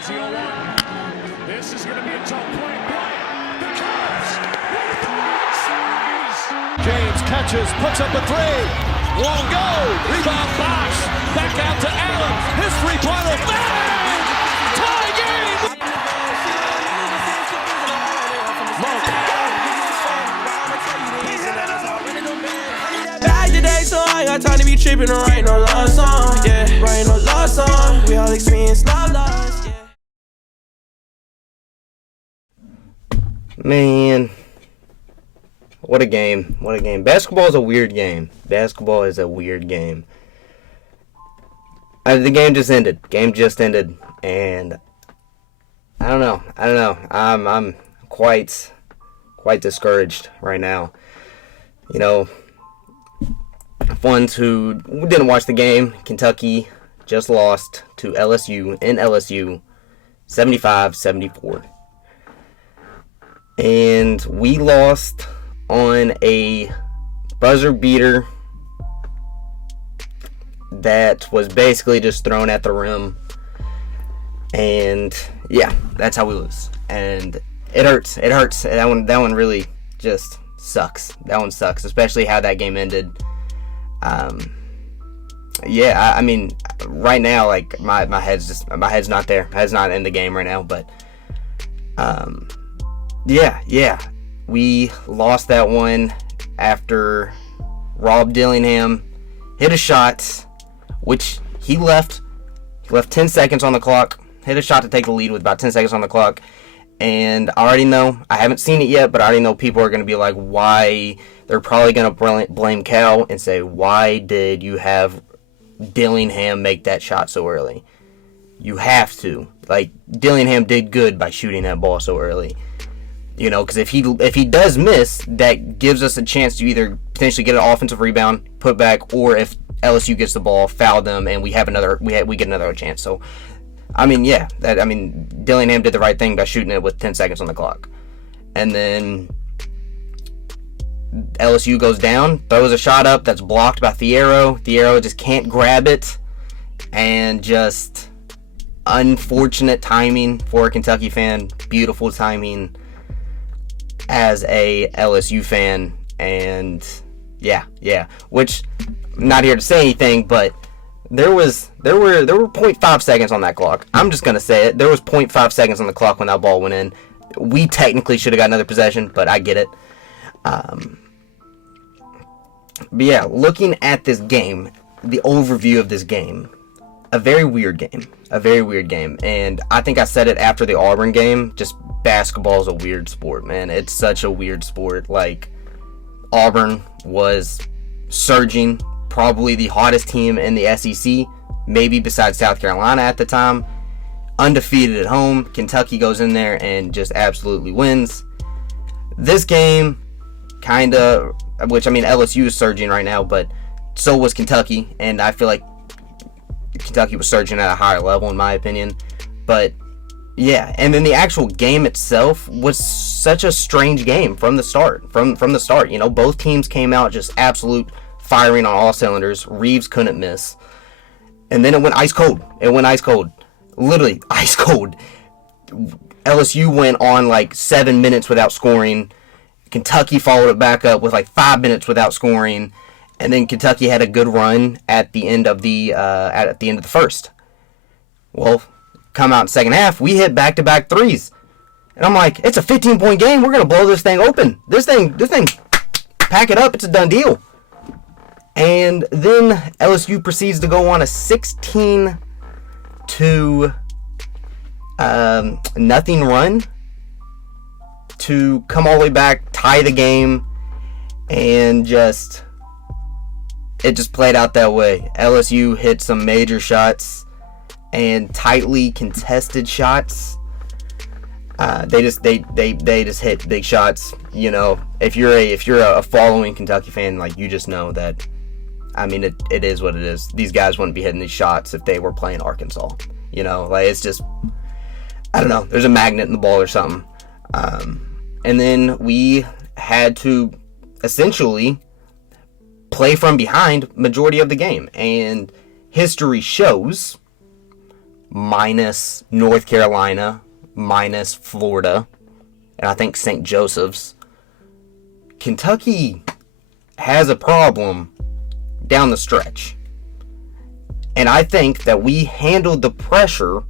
Here's the 0-1. This is going to be a tough play. Bryant, the Cubs with the right size. James catches, puts up a three. Won't go. Rebound box. Back out to Allen. His three-pointer. Bang! Tie game! Back today, so I got time to be tripping and write no love song. Yeah, write no love song. We all experience love loss. Yeah. Man, what a game. What a game. Basketball is a weird game. Basketball is a weird game. The game just ended. And I don't know. I'm quite discouraged right now. You know, ones who didn't watch the game, Kentucky just lost to LSU in LSU 75-74. And we lost on a buzzer beater that was basically just thrown at the rim. And yeah, that's how we lose. And it hurts. That one really just sucks. That one sucks, especially how that game ended. Yeah, I mean, right now, like my head's not there. My head's not in the game right now. But yeah, we lost that one after Rob Dillingham hit a shot, which he left 10 seconds on the clock. Hit a shot to take the lead with about 10 seconds on the clock. And I already know, I haven't seen it yet, but I already know people are going to be like, why? They're probably going to blame Cal and say, why did you have Dillingham make that shot so early? You have to. Like, Dillingham did good by shooting that ball so early. You know, because if he does miss, that gives us a chance to either potentially get an offensive rebound, put back, or if LSU gets the ball, foul them, and we get another chance. So, I mean, yeah, Dillingham did the right thing by shooting it with 10 seconds on the clock. And then LSU goes down, throws a shot up that's blocked by Thiero. Thiero just can't grab it, and just unfortunate timing for a Kentucky fan. Beautiful timing as a LSU fan. And yeah, which I'm not here to say anything, but there were 0.5 seconds on that clock. I'm just gonna say it. There was 0.5 seconds on the clock when that ball went in. We technically should have got another possession, but I get it. But yeah, looking at this game, the overview of this game, a very weird game. And I think I said it after the Auburn game, just basketball is a weird sport, man. It's such a weird sport. Like, Auburn was surging, probably the hottest team in the SEC, maybe besides South Carolina at the time. Undefeated at home. Kentucky goes in there and just absolutely wins. This game, which, I mean, LSU is surging right now, but so was Kentucky, and I feel like Kentucky was surging at a higher level, in my opinion. But yeah, and then the actual game itself was such a strange game from the start. From the start, you know, both teams came out just absolute firing on all cylinders. Reeves couldn't miss. And then it went ice cold. Literally ice cold. LSU went on like 7 minutes without scoring. Kentucky followed it back up with like 5 minutes without scoring. And then Kentucky had a good run at the end of the first. Well, come out in the second half, we hit back-to-back threes. And I'm like, it's a 15-point game. We're going to blow this thing open. This thing, pack it up. It's a done deal. And then LSU proceeds to go on a 16-0 run to come all the way back, tie the game, and it just played out that way. LSU hit some major shots and tightly contested shots. They just hit big shots. You know, if you're a following Kentucky fan, like, you just know that. I mean, it is what it is. These guys wouldn't be hitting these shots if they were playing Arkansas. You know, like, it's just, I don't know. There's a magnet in the ball or something. And then we had to essentially play from behind majority of the game. And history shows minus North Carolina, minus Florida, and I think St. Joseph's. Kentucky has a problem down the stretch. And I think that we handled the pressure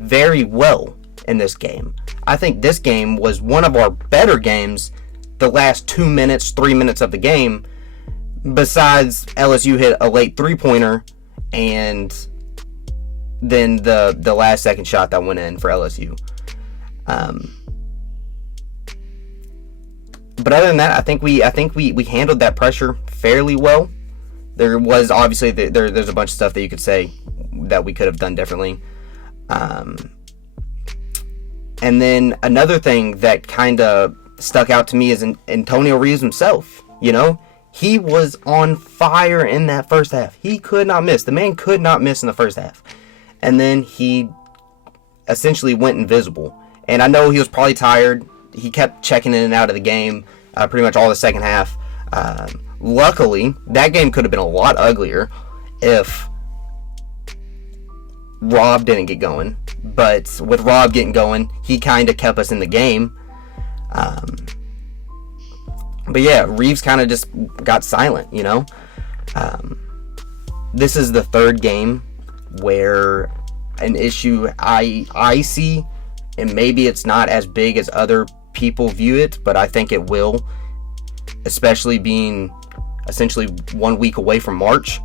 very well in this game. I think this game was one of our better games the last 2 minutes, 3 minutes of the game, besides LSU hit a late three-pointer and then the last second shot that went in for LSU. But other than that, I think we handled that pressure fairly well. There was obviously there's a bunch of stuff that you could say that we could have done differently. And then another thing that kind of stuck out to me is Antonio Reeves himself. You know, he was on fire in that first half. He could not miss. The man could not miss in the first half. And then he essentially went invisible. And I know he was probably tired. He kept checking in and out of the game pretty much all the second half. Luckily, that game could have been a lot uglier if Rob didn't get going. But with Rob getting going, he kind of kept us in the game. But yeah, Reeves kind of just got silent, you know. This is the third game where an issue I see, and maybe it's not as big as other people view it, but I think it will, especially being essentially 1 week away from March.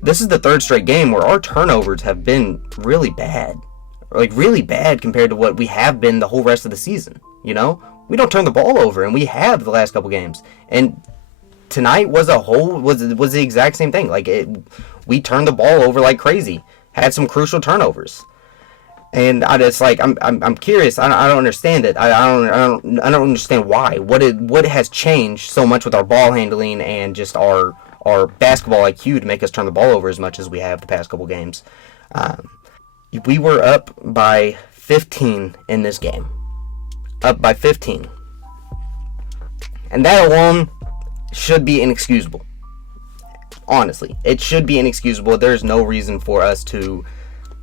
This is the third straight game where our turnovers have been really bad. Like, really bad compared to what we have been the whole rest of the season, you know? We don't turn the ball over, and we have the last couple games. And tonight was the exact same thing. Like, we turned the ball over like crazy. Had some crucial turnovers. And I just, like, I'm curious. I don't understand it. I don't understand why. What has changed so much with our ball handling and just our basketball IQ to make us turn the ball over as much as we have the past couple games. We were up by 15 in this game. Up by 15. And that alone should be inexcusable. Honestly, it should be inexcusable. There's no reason for us to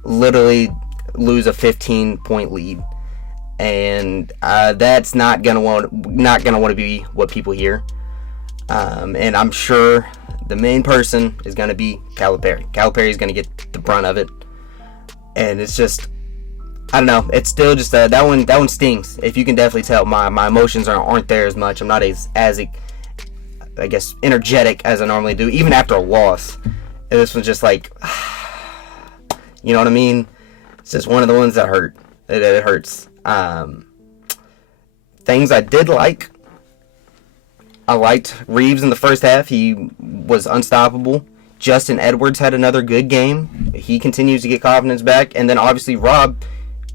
literally lose a 15-point lead, and that's not gonna want to be what people hear. And I'm sure the main person is gonna be Calipari. Calipari is gonna get the brunt of it, and it's just, I don't know. It's still just that one stings. If you can definitely tell, my emotions aren't there as much. I'm not as I guess energetic as I normally do, even after a loss. And this one's just like, you know what I mean? It's just one of the ones that hurt. It hurts. Things I did like. I liked Reeves in the first half. He was unstoppable. Justin Edwards had another good game. He continues to get confidence back. And then obviously Rob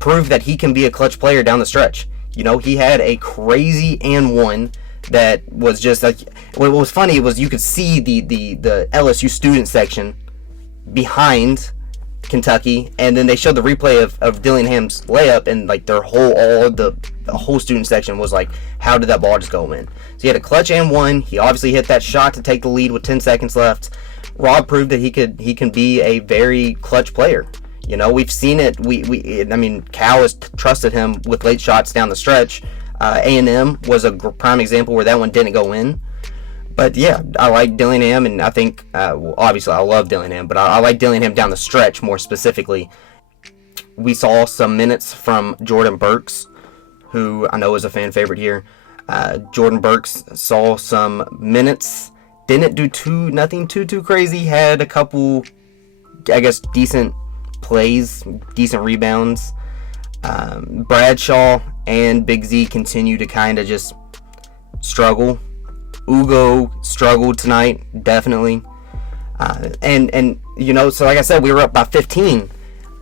proved that he can be a clutch player down the stretch. You know, he had a crazy and one that was just like, what was funny was you could see the LSU student section behind Kentucky, and then they showed the replay of Dillingham's layup, and like the whole student section was like, how did that ball just go in? So he had a clutch and one. He obviously hit that shot to take the lead with 10 seconds left. Rob proved that he can be a very clutch player. You know, we've seen it. I mean, Cal has trusted him with late shots down the stretch. A&M was a prime example where that one didn't go in. But yeah, I like Dillingham, and I think, obviously I love Dillingham, but I like Dillingham down the stretch more specifically. We saw some minutes from Jordan Burks, who I know is a fan favorite here. Jordan Burks saw some minutes, didn't do nothing too crazy, had a couple, I guess, decent plays, decent rebounds. Bradshaw and Big Z continue to kind of just struggle. Ugo struggled tonight, definitely. And you know, so like I said, we were up by 15,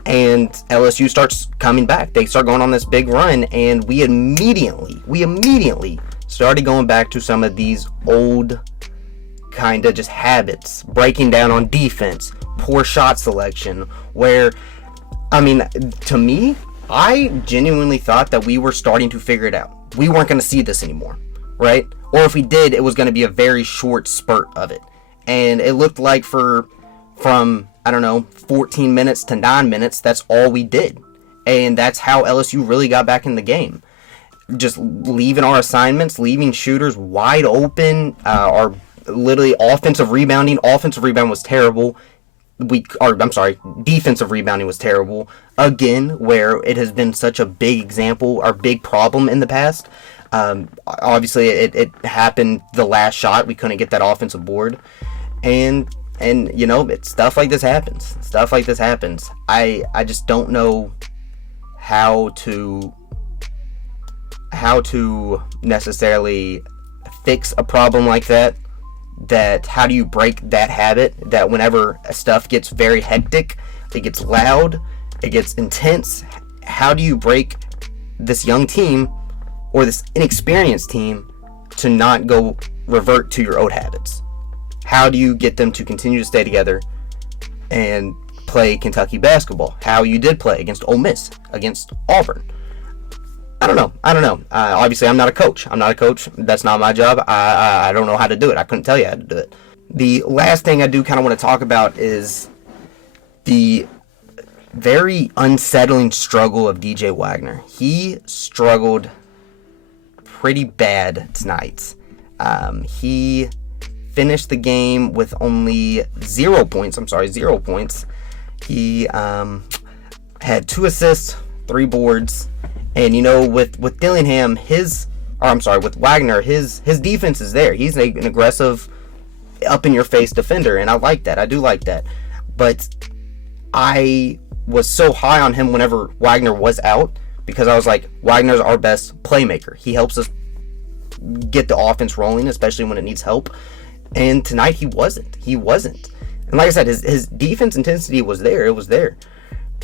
and LSU starts coming back. They start going on this big run, and we immediately started going back to some of these old kind of just habits, breaking down on defense, poor shot selection, where, I mean, to me, I genuinely thought that we were starting to figure it out. We weren't going to see this anymore, right? Or if we did, it was going to be a very short spurt of it. And it looked like from 14 minutes to 9 minutes, that's all we did. And that's how LSU really got back in the game. Just leaving our assignments, leaving shooters wide open. Our literally offensive rebounding was terrible. Defensive rebounding was terrible. Again, where it has been such a big example, or big problem in the past. Obviously, it happened the last shot. We couldn't get that offensive board. And stuff like this happens. I just don't know how to necessarily fix a problem like that. How do you break that habit that whenever stuff gets very hectic, it gets loud, it gets intense, how do you break this young team or this inexperienced team to not revert to your old habits? How do you get them to continue to stay together and play Kentucky basketball? How you did play against Ole Miss, against Auburn. I don't know. Obviously, I'm not a coach. That's not my job. I don't know how to do it. I couldn't tell you how to do it. The last thing I do kind of want to talk about is the very unsettling struggle of DJ Wagner. He struggled pretty bad tonight. He finished the game with only 0 points. 0 points. He had 2 assists, 3 boards. And with Dillingham, with Wagner, his defense is there. He's an aggressive, up in your face defender, and I like that. I do like that. But I was so high on him whenever Wagner was out, because I was like, Wagner's our best playmaker. He helps us get the offense rolling, especially when it needs help. And tonight he wasn't. And like I said, his defense intensity was there. It was there.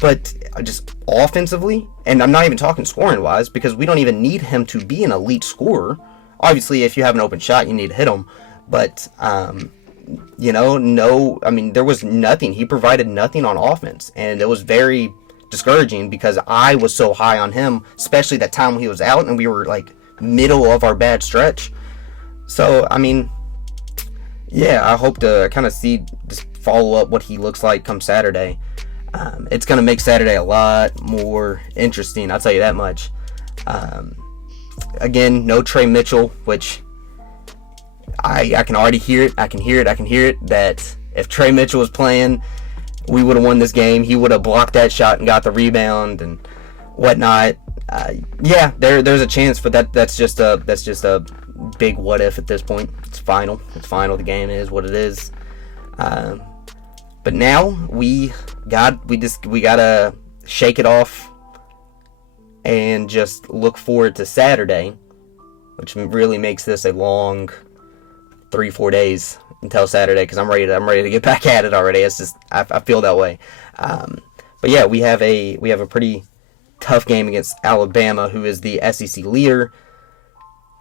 But just offensively, and I'm not even talking scoring-wise, because we don't even need him to be an elite scorer. Obviously, if you have an open shot, you need to hit him. But, there was nothing. He provided nothing on offense. And it was very discouraging because I was so high on him, especially that time when he was out and we were, middle of our bad stretch. So, I hope to kind of just follow up what he looks like come Saturday. It's going to make Saturday a lot more interesting, I'll tell you that much. Again, no Trey Mitchell, which I can already hear it. I can hear it, that if Trey Mitchell was playing, we would have won this game. He would have blocked that shot and got the rebound and whatnot. There's a chance, but that's just a big what if at this point. It's final. The game is what it is. But now we gotta shake it off and just look forward to Saturday, which really makes this a long 3-4 days until Saturday, because I'm ready to get back at it already. It's just I feel that way. But yeah, we have a pretty tough game against Alabama, who is the SEC leader,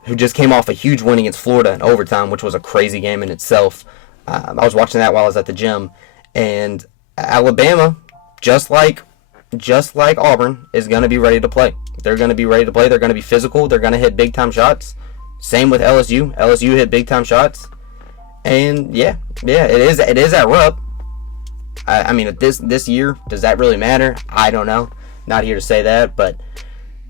who just came off a huge win against Florida in overtime, which was a crazy game in itself. I was watching that while I was at the gym. And Alabama, just like Auburn, is going to be ready to play. They're going to be ready to play. They're going to be physical. They're going to hit big-time shots. Same with LSU. LSU hit big-time shots. And, it is at Rupp. This year, does that really matter? I don't know. Not here to say that. But,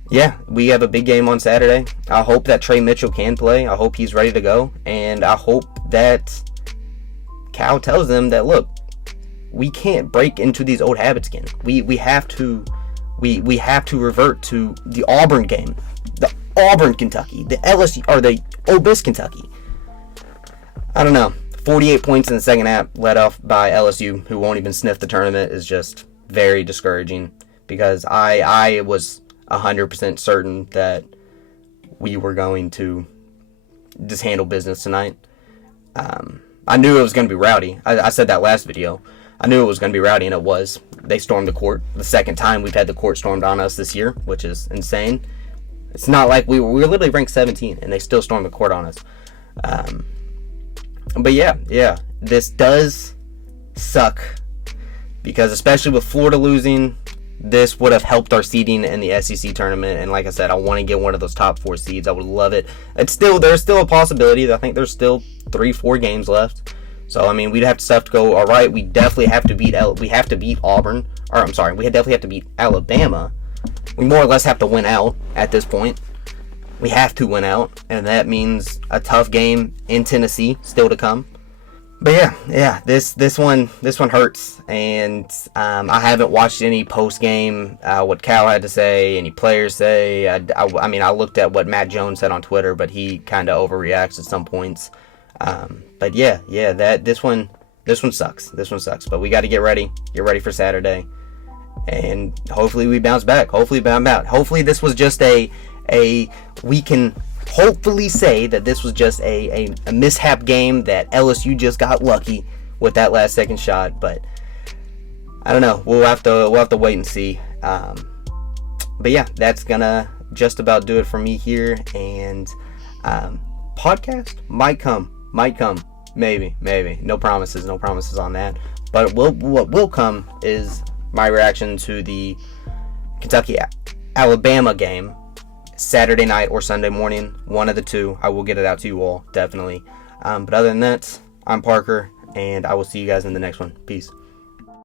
yeah, we have a big game on Saturday. I hope that Trey Mitchell can play. I hope he's ready to go. And I hope that Cal tells them that, look, we can't break into these old habits again. We have to revert to the Auburn game, the Auburn Kentucky, the LSU or the Ole Miss Kentucky. I don't know. 48 points in the second half, led off by LSU, who won't even sniff the tournament, is just very discouraging, because I was 100% certain that we were going to just handle business tonight. I knew it was going to be rowdy. I said that last video. I knew it was going to be rowdy, and it was. They stormed the court. The second time we've had the court stormed on us this year, which is insane. It's not like we were literally ranked 17, and they still stormed the court on us. But yeah, this does suck, because especially with Florida losing, this would have helped our seeding in the SEC tournament. And like I said, I want to get one of those top 4 seeds. I would love it. There's still a possibility. I think there's still 3-4 games left. So I mean, we'd have stuff to go. All right, we definitely have to beat Auburn. Or I'm sorry, we definitely have to beat Alabama. We more or less have to win out at this point. We have to win out, and that means a tough game in Tennessee still to come. But yeah, this one hurts, and I haven't watched any post game what Cal had to say, any players say. I mean, I looked at what Matt Jones said on Twitter, but he kind of overreacts at some points. But yeah, this one sucks. This one sucks. But we got to get ready for Saturday, and hopefully we bounce back. Hopefully this was just we can hopefully say that this was just a mishap game, that LSU just got lucky with that last second shot. But I don't know. We'll have to wait and see. But yeah, that's gonna just about do it for me here. And podcast might come, maybe. No promises on that. But what will come is my reaction to the Kentucky Alabama game. Saturday night or Sunday morning, one of the two. I will get it out to you all, definitely. But other than that, I'm Parker, and I will see you guys in the next one. Peace.